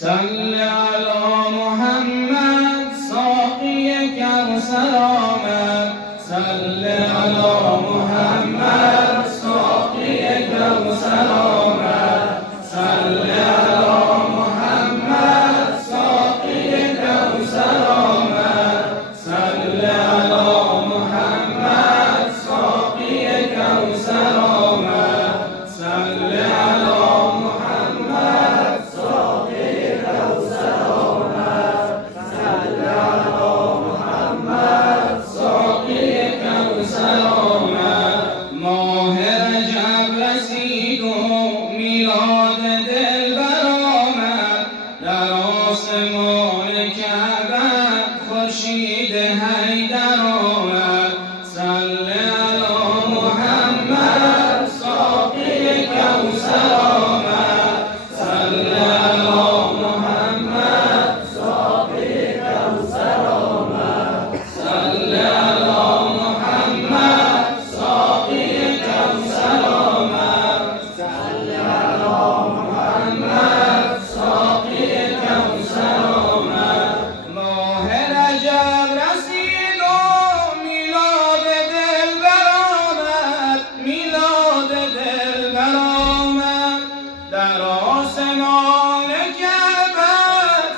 صل على محمد ساقی کوثر آمد. صل علی محمد ساقی کوثر آمد. صل علی محمد ساقی کوثر آمد. صل علی محمد ساقی کوثر آمد. صل علی محمد ساقی کوثر آمد. صل علی محمد ساقی کوثر آمد. ماه رجب رسید و میلاد دلبر آمد. در آسمان کعبه خورشید حیدر آمد. صل علی محمد ساقی کوثر آمد. صل علی محمد ساقی کوثر آمد. صل علی محمد ساقی کوثر آمد. صل علی محمد ساقی کوثر آمد. ماه رجب رسید و میلاد دلبر آمد. میلاد دلبر آمد. در آسمان کعبه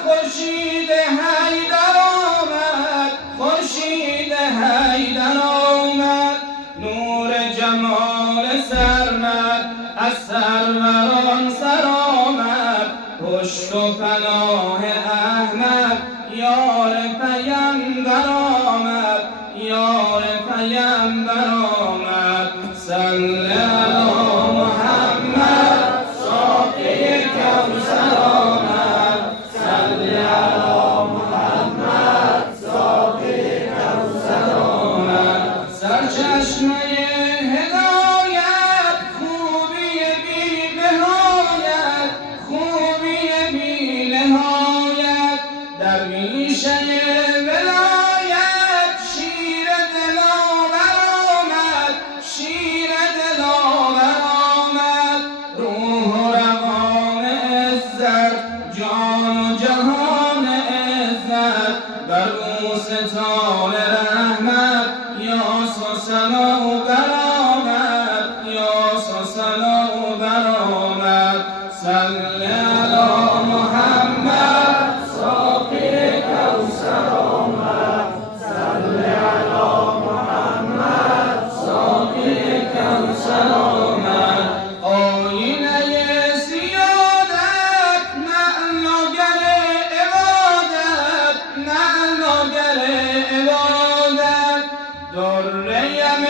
خورشید حیدر آمد. خورشید حیدر آمد. نور جمال سرمد از سروران سر آمد. پشت و پناه احمد یار پیمبر آمد. یار پیمبر آمد. صل علی محمد ساقی کوثر آمد. صل علی محمد ساقی کوثر آمد. سرچشمه هدایت خوبی بی نهایت. خوبی بی نهایت. درویشه ولایت شیر دلاور آمد. شیر دلاور آمد. روح و روان عزت جان و جهان عزت بر او ستاره رحمت یاس و سنا برآمد. یاس و سنا برآمد. صل علی محمد ساقی کوثر آمد. صل علی محمد ساقی کوثر آمد. آینه سیادت معناگر عبادت. معناگر عبادت. دریم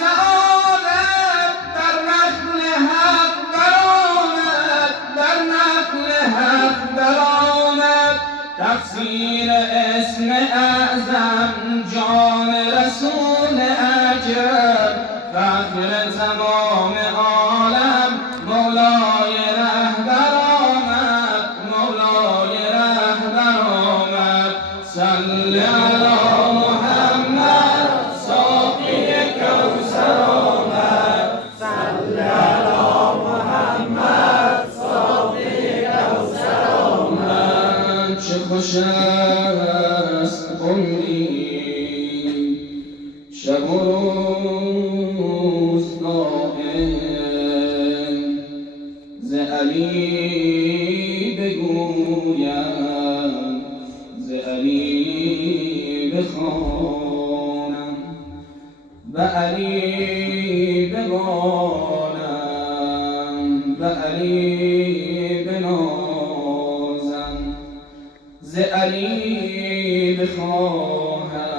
سعادت در نخل حق برآمد. در نخل حق برآمد. تفسیر اسم اعظم جان رسول اکرم. فخر تمام عالم مولای رهبر آمد. مولای رهبر آمد. صل علی محمد ساقی کوثر آمد. صل علی محمد ساقی کوثر آمد. چه خوش است عمری شب و روز قائم. ز علی بگویم ز علی بخوانم. به علی بمانم. به علی بنازم. ز علی بخواهم.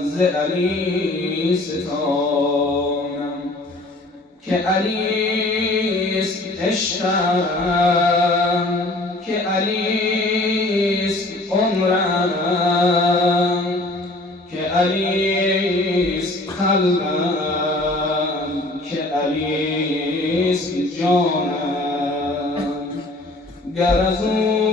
ز علی ستانم. که علیست عشقم. که علیست عمرم. که علیست قلبم. که علیست جانم. گر از او